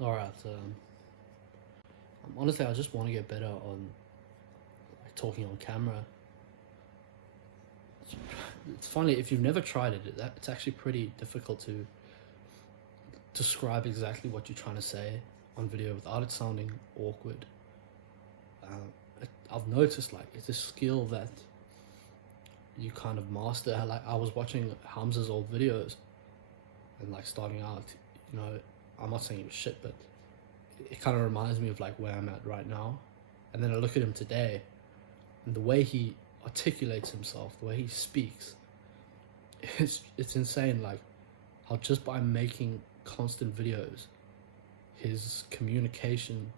All right. Honestly, I just want to get better on like talking on camera. It's, it's funny if you've never tried it. It's actually pretty difficult to describe exactly what you're trying to say on video without it sounding awkward. I've noticed like it's a skill that you kind of master. Like I was watching Hamza's old videos and like starting out, you know, I'm not saying he was shit, but it kind of reminds me of like where I'm at right now. And then I look at him today, and the way he articulates himself, the way he speaks, it's insane. Like how just by making constant videos, his communication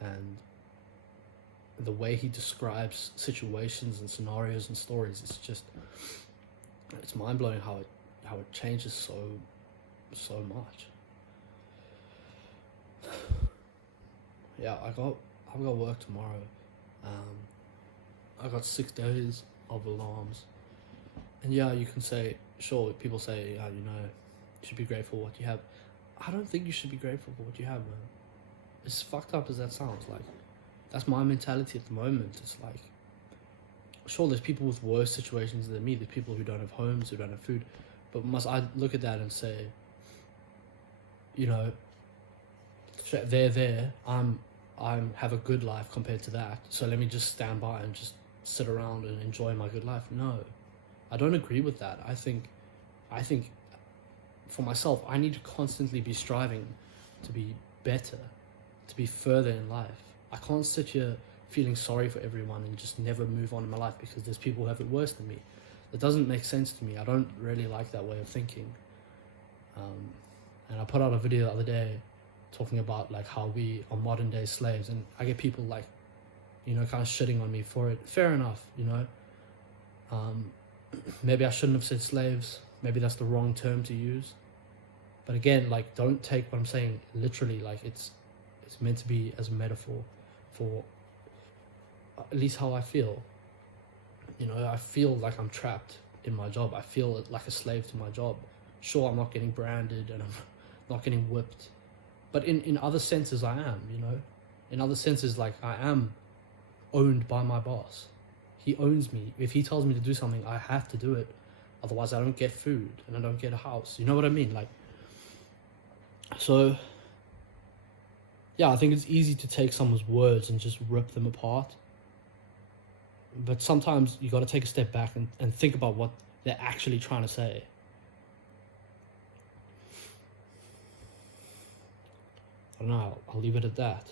and the way he describes situations and scenarios and stories, it's mind blowing how it changes so much. Yeah, I've got work tomorrow. I got 6 days of alarms, and yeah, you can say, sure, people say, yeah, you know, you should be grateful for what you have. I don't think you should be grateful for what you have, man. As fucked up as that sounds, like that's my mentality at the moment. It's like, sure, there's people with worse situations than me. There's people who don't have homes, who don't have food, but must I look at that and say, you know, they're there. I'm have a good life compared to that. So let me just stand by and just sit around and enjoy my good life. No, I don't agree with that. I think for myself, I need to constantly be striving to be better, to be further in life. I can't sit here feeling sorry for everyone and just never move on in my life because there's people who have it worse than me. That doesn't make sense to me. I don't really like that way of thinking. And I put out a video the other day talking about like how we are modern day slaves, and I get people like, you know, kind of shitting on me for it. Fair enough, you know. Maybe I shouldn't have said slaves. Maybe that's the wrong term to use. But again, like, don't take what I'm saying literally. Like, it's meant to be as a metaphor for at least how I feel. You know, I feel like I'm trapped in my job. I feel like a slave to my job. Sure, I'm not getting branded and I'm not getting whipped, but in other senses I am, you know. In other senses, like, I am owned by my boss. He owns me. If he tells me to do something, I have to do it. Otherwise, I don't get food and I don't get a house. You know what I mean? Like, so, yeah, I think it's easy to take someone's words and just rip them apart. But sometimes you got to take a step back and think about what they're actually trying to say. I don't know, I'll leave it at that.